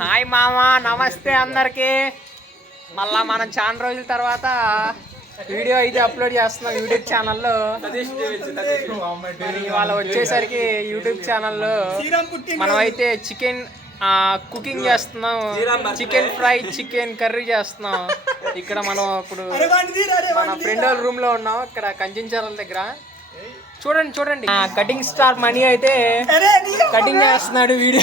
Hi మామా, నమస్తే అందరికి. మళ్ళా మనం చాలా రోజుల తర్వాత వీడియో అయితే అప్లోడ్ చేస్తున్నాం యూట్యూబ్ ఛానల్లో. ఇవాళ వచ్చేసరికి యూట్యూబ్ ఛానల్లో మనం అయితే చికెన్ కుకింగ్ చేస్తున్నాం. చికెన్ ఫ్రై, చికెన్ కర్రీ చేస్తున్నాం. ఇక్కడ మనం ఇప్పుడు మన ఫ్రెండ్ వాళ్ళ రూమ్ లో ఉన్నాం, ఇక్కడ కంచెంచాల దగ్గర. చూడండి చూడండి, కటింగ్ స్టార్ మనీ అయితే కటింగ్ చేస్తున్నాడు. వీడియో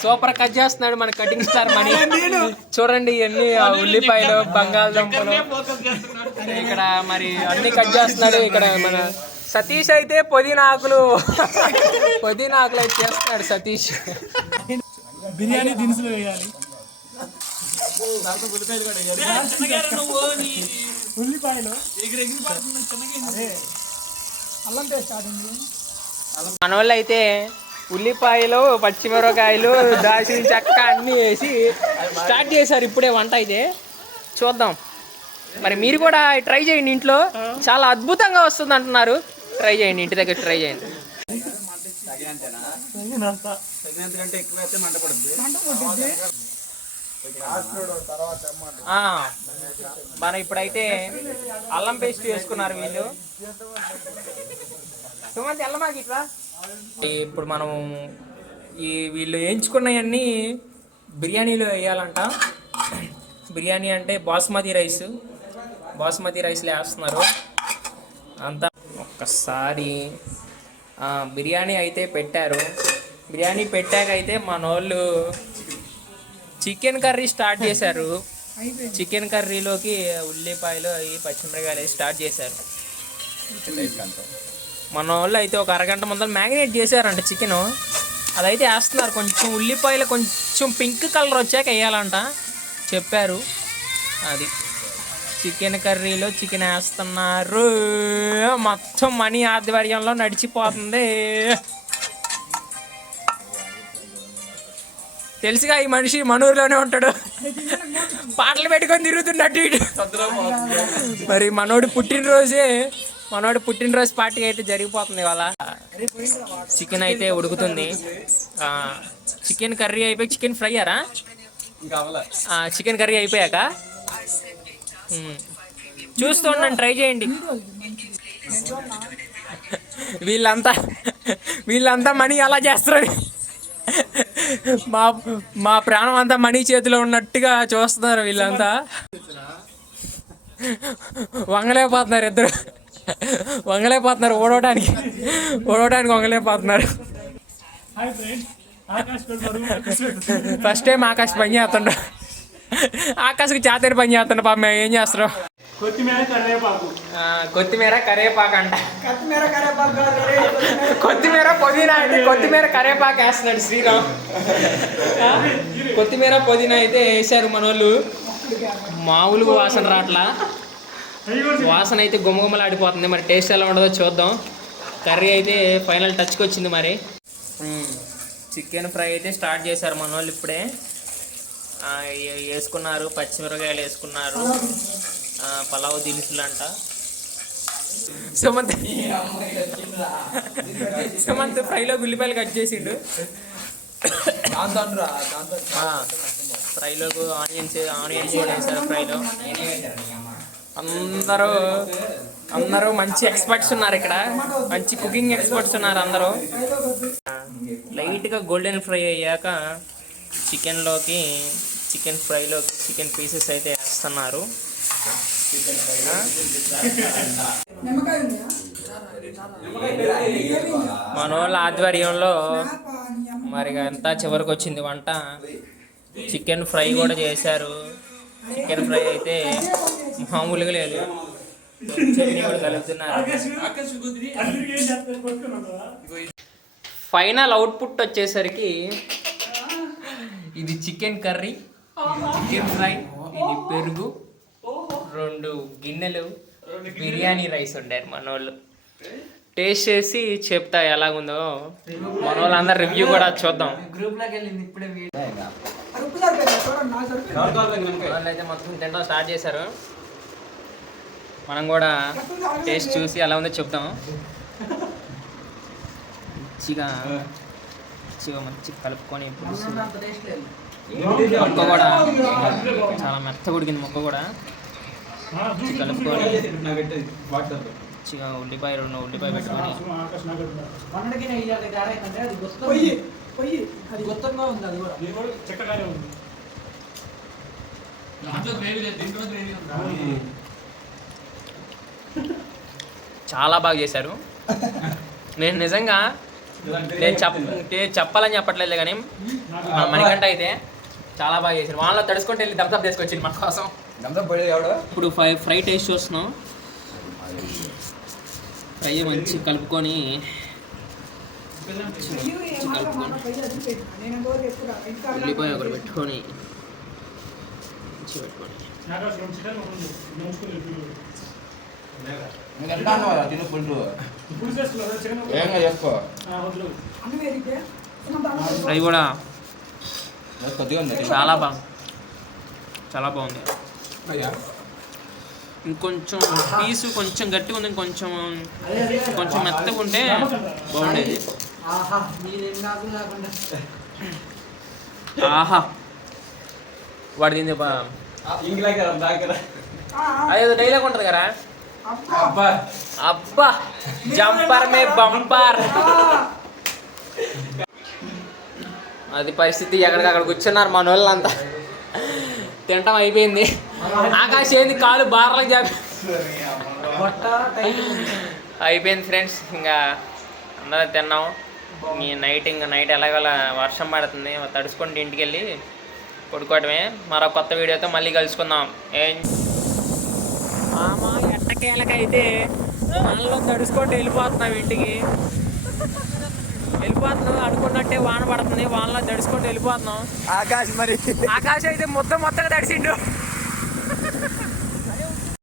సూపర్ కట్ చేస్తున్నాడు మన కటింగ్ స్టార్ మనీ. చూడండి ఇవన్నీ ఉల్లిపాయలు, బంగాళదుంపలు ఇక్కడ మరి అన్ని కట్ చేస్తున్నాడు. ఇక్కడ మన సతీష్ అయితే పుదీనా ఆకులు అయితే చేస్తున్నాడు. సతీష్ బిర్యానీ దినుసులు వేయాలి. ఉల్లిపాయలు అల్లం పేస్ట్ మన వాళ్ళు అయితే ఉల్లిపాయలు, పచ్చిమిరపకాయలు, దాల్చిన చెక్క అన్నీ వేసి స్టార్ట్ చేశారు ఇప్పుడే వంట. అయితే చూద్దాం, మరి మీరు కూడా ట్రై చేయండి. ఇంట్లో చాలా అద్భుతంగా వస్తుంది అంటున్నారు. ట్రై చేయండి, ఇంటి దగ్గర ట్రై చేయండి. మన ఇప్పుడైతే అల్లం పేస్ట్ వేసుకున్నారు వీళ్ళు. సుమంత్ ఎల్లమాకి ఇట్లా. ఇప్పుడు మనం వీళ్ళు వేయించుకున్నవన్నీ బిర్యానీలో వేయాలంట. బిర్యానీ అంటే బాస్మతి రైస్లో వేస్తున్నారు అంతా. ఒక్కసారి బిర్యానీ అయితే పెట్టారు. బిర్యానీ పెట్టాక అయితే మన వాళ్ళు చికెన్ కర్రీ స్టార్ట్ చేశారు. చికెన్ కర్రీలోకి ఉల్లిపాయలు అవి పచ్చిమిరకాయలు అవి స్టార్ట్ చేశారు. మన వాళ్ళు అయితే ఒక అరగంట ముందర మ్యారినేట్ చేశారంట చికెన్. అదైతే వేస్తున్నారు. కొంచెం ఉల్లిపాయలు కొంచెం పింక్ కలర్ వచ్చాక వేయాలంట చెప్పారు. అది చికెన్ కర్రీలో చికెన్ వేస్తున్నారు. మొత్తం మనీ ఆధ్వర్యంలో నడిచిపోతుంది. తెలుసుగా ఈ మనిషి మనూరులోనే ఉంటాడు, పాటలు పెట్టుకొని తిరుగుతున్నట్టు ఇటు. మరి మనోడి పుట్టినరోజు పార్టీ అయితే జరిగిపోతుంది ఇవాళ. చికెన్ అయితే ఉడుకుతుంది. చికెన్ కర్రీ అయిపోయి చికెన్ ఫ్రై అరా చికెన్ కర్రీ అయిపోయాక చూస్తూ ఉండండి, ట్రై చేయండి. వీళ్ళంతా మనీ అలా చేస్తారు. మా ప్రాణం అంతా మనీ చేతిలో ఉన్నట్టుగా చూస్తున్నారు వీళ్ళంతా. వంగలేకపోతున్నారు ఇద్దరు, ఓడవడానికి వంగలేకపోతున్నారు. ఫస్ట్ టైం ఆకాశ్ పని చేస్తుండ్రు. ఆకాశకి చాతరి పని చేస్తుండ్రు. పాప మేము ఏం చేస్తారు? కొత్తిమీర కరివేపాకు అంట. కొత్తిమీర పుదీనా అయితే కొత్తిమీర కరివేపాకు వేస్తున్నాడు శ్రీరామ్. కొత్తిమీర పుదీనా అయితే వేసారు మన వాళ్ళు. మామూలు వాసన రాట్లా, వాసన అయితే గుమగుమలాడిపోతుంది. మరి టేస్ట్ ఎలా ఉండదో చూద్దాం. కర్రీ అయితే ఫైనల్ టచ్కి వచ్చింది. మరి చికెన్ ఫ్రై అయితే స్టార్ట్ చేశారు మన వాళ్ళు. ఇప్పుడే వేసుకున్నారు, పచ్చిమిరపకాయలు వేసుకున్నారు, పలావ్ దినుసులు అంట. సుమంత్ ఫ్రైలో ఉల్లిపాయలు కట్ చేసిండు. ఫ్రైలోకి ఆనియన్స్ కూడా వేసారు ఫ్రైలో. అందరూ మంచి ఎక్స్పర్ట్స్ ఉన్నారు ఇక్కడ, మంచి కుకింగ్ ఎక్స్పర్ట్స్ ఉన్నారు అందరూ. లైట్గా గోల్డెన్ ఫ్రై అయ్యాక చికెన్ ఫ్రైలోకి చికెన్ పీసెస్ అయితే వేస్తున్నారు. మన వాళ్ళ ఆధ్వర్యంలో మరి అంతా చివరికి వచ్చింది వంట. చికెన్ ఫ్రై కూడా చేశారు. చికెన్ ఫ్రై అయితే మామూలుగా లేదు, చట్నీ కూడా కలుపుతున్నారు. ఫైనల్ అవుట్పుట్ వచ్చేసరికి ఇది చికెన్ కర్రీ, చికెన్ ఫ్రై, ఇది పెరుగు, 2 గిన్నెలు బిర్యానీ రైస్ ఉండారు మన వాళ్ళు. టేస్ట్ చేసి చెప్తా ఎలాగుందో. మన వాళ్ళందరూ రివ్యూ కూడా చూద్దాం. వాళ్ళైతే మొత్తం తినడం స్టార్ట్ చేశారు. మనం కూడా టేస్ట్ చూసి ఎలా ఉందో చెప్తాం. మంచిగా మంచిగా కలుపుకొని పులుసు ముక్క కూడా చాలా మెత్తగా ఉడికింది. ముక్క కూడా కలుపుకొని మంచిగా ఉల్లిపాయ పెట్టుకొని చాలా బాగా చేశారు. నేను నిజంగా చెప్పాలని చెప్పట్లేదు కానీ మణికంఠ అయితే చాలా బాగా చేశారు. వాళ్ళలో తడుచుకుంటే వెళ్ళి దమ్సప్ తీసుకొచ్చింది మన కోసం. ఇప్పుడు ఫ్రై టేస్ట్ చూస్తున్నాం. ఫ్రై మంచి కలుపుకొని ఉల్లిపాయ ఒకటి పెట్టుకొని ఫ్రై కూడా చాలా బాగుంది. ఇంకొంచెం పీసు కొంచెం గట్టిగా ఉంది, కొంచెం మెత్తగా ఉంటే బాగుండేది. ఆహా వాడు దీన్ని అదేదో డైలాగ్ ఉంటుంది కదా, అబ్బా జంపర్ మే బంపర్. అది పరిస్థితి. ఎక్కడికక్కడ కూర్చున్నారు మన వాళ్ళంతా. తినటం అయిపోయింది. ఆకాశ్ ఏంది కాలు బార్లకు జాపి అయిపోయింది ఫ్రెండ్స్. ఇంకా అందరం తిన్నాం. నైట్ ఎలాగోలా వర్షం పడుతుంది, తడుచుకుంటే ఇంటికి వెళ్ళి పడుకోవటమే. మరో కొత్త వీడియోతో మళ్ళీ కలుసుకుందాం. ఎట్టకేలకైతే మనలో తడుచుకుంటూ వెళ్ళిపోతున్నాం ఇంటికి. అనుకున్నట్టే వాన పడుతుంది. వానలో తడుచుకుంటూ వెళ్ళిపోతున్నాం. ఆకాశ్ అయితే మొత్తంగా తడిసిండు.